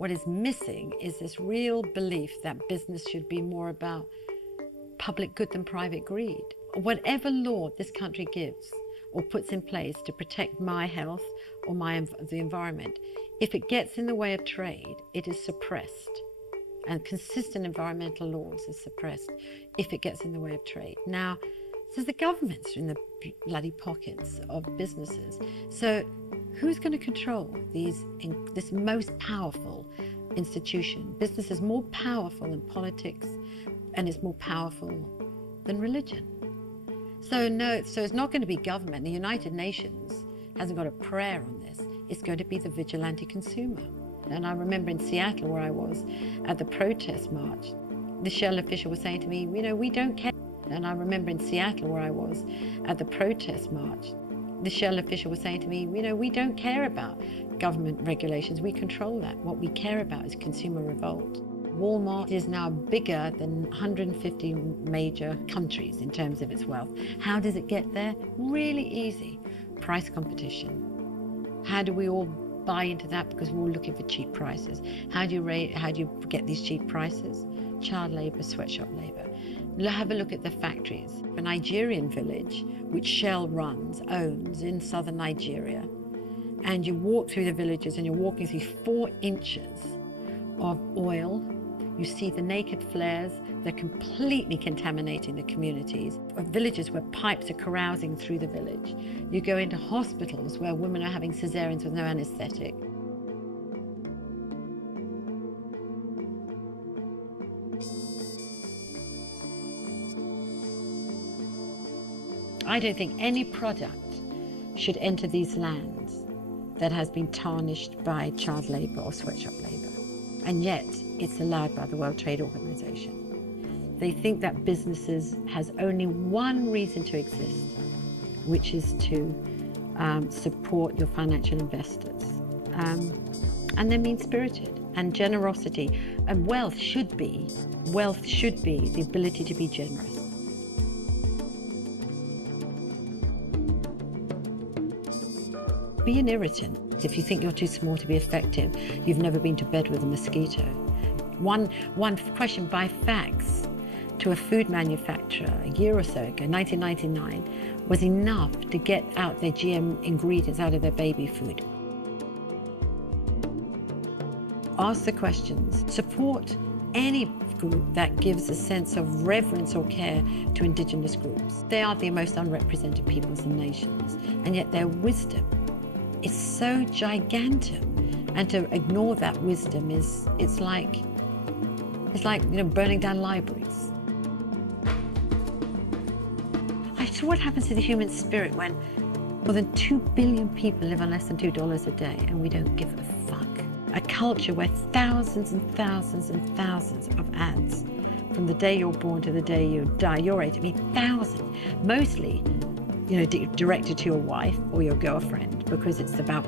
What is missing is this real belief that business should be more about public good than private greed. Whatever law this country gives or puts in place to protect my health or the environment, if it gets in the way of trade, it is suppressed. And consistent environmental laws are suppressed if it gets in the way of trade. Now, so the governments are in the bloody pockets of businesses. So who's going to control this most powerful institution? Business is more powerful than politics, and it's more powerful than religion. So it's not going to be government. The United Nations hasn't got a prayer on this. It's going to be the vigilante consumer. And I remember in Seattle, where I was at the protest march, the Shell official was saying to me, you know, we don't care. And I remember in Seattle, where I was at the protest march, the Shell official was saying to me, you know, we don't care about government regulations. We control that. What we care about is consumer revolt. Walmart is now bigger than 150 major countries in terms of its wealth. How does it get there? Really easy. Price competition. How do we all buy into that? Because we're all looking for cheap prices. How do you get these cheap prices? Child labor, sweatshop labor. Have a look at the factories. A Nigerian village, which Shell owns in southern Nigeria, and you walk through the villages and you're walking through 4 inches of oil. You see the naked flares. They're completely contaminating the communities. Villages where pipes are carousing through the village. You go into hospitals where women are having cesareans with no anesthetic. I don't think any product should enter these lands that has been tarnished by child labor or sweatshop labor. And yet, it's allowed by the World Trade Organization. They think that businesses has only one reason to exist, which is to support your financial investors. And they're mean-spirited. And generosity and wealth should be the ability to be generous. Be an irritant. If you think you're too small to be effective, you've never been to bed with a mosquito. One question by fax to a food manufacturer a year or so ago, 1999, was enough to get out their GM ingredients out of their baby food. Ask the questions. Support any group that gives a sense of reverence or care to indigenous groups. They are the most unrepresented peoples and nations, and yet their wisdom is so gigantic, and to ignore that wisdom it's like burning down libraries. So what happens to the human spirit when more than 2 billion people live on less than $2 a day and we don't give a fuck? A culture where thousands and thousands and thousands of ads from the day you're born to the day you die, your age, I mean thousands, mostly directed to your wife or your girlfriend, because it's about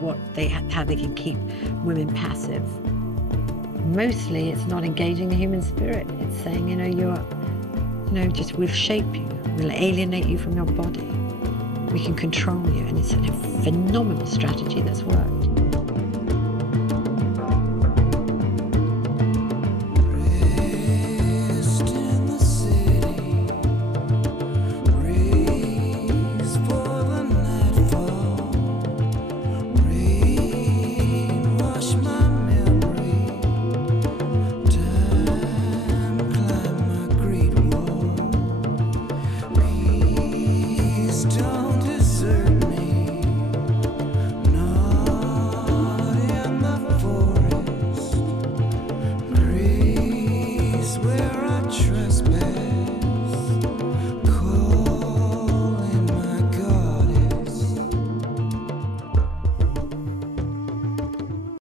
how they can keep women passive. Mostly it's not engaging the human spirit. It's saying, we'll shape you, we'll alienate you from your body, we can control you, and it's a phenomenal strategy that's worked.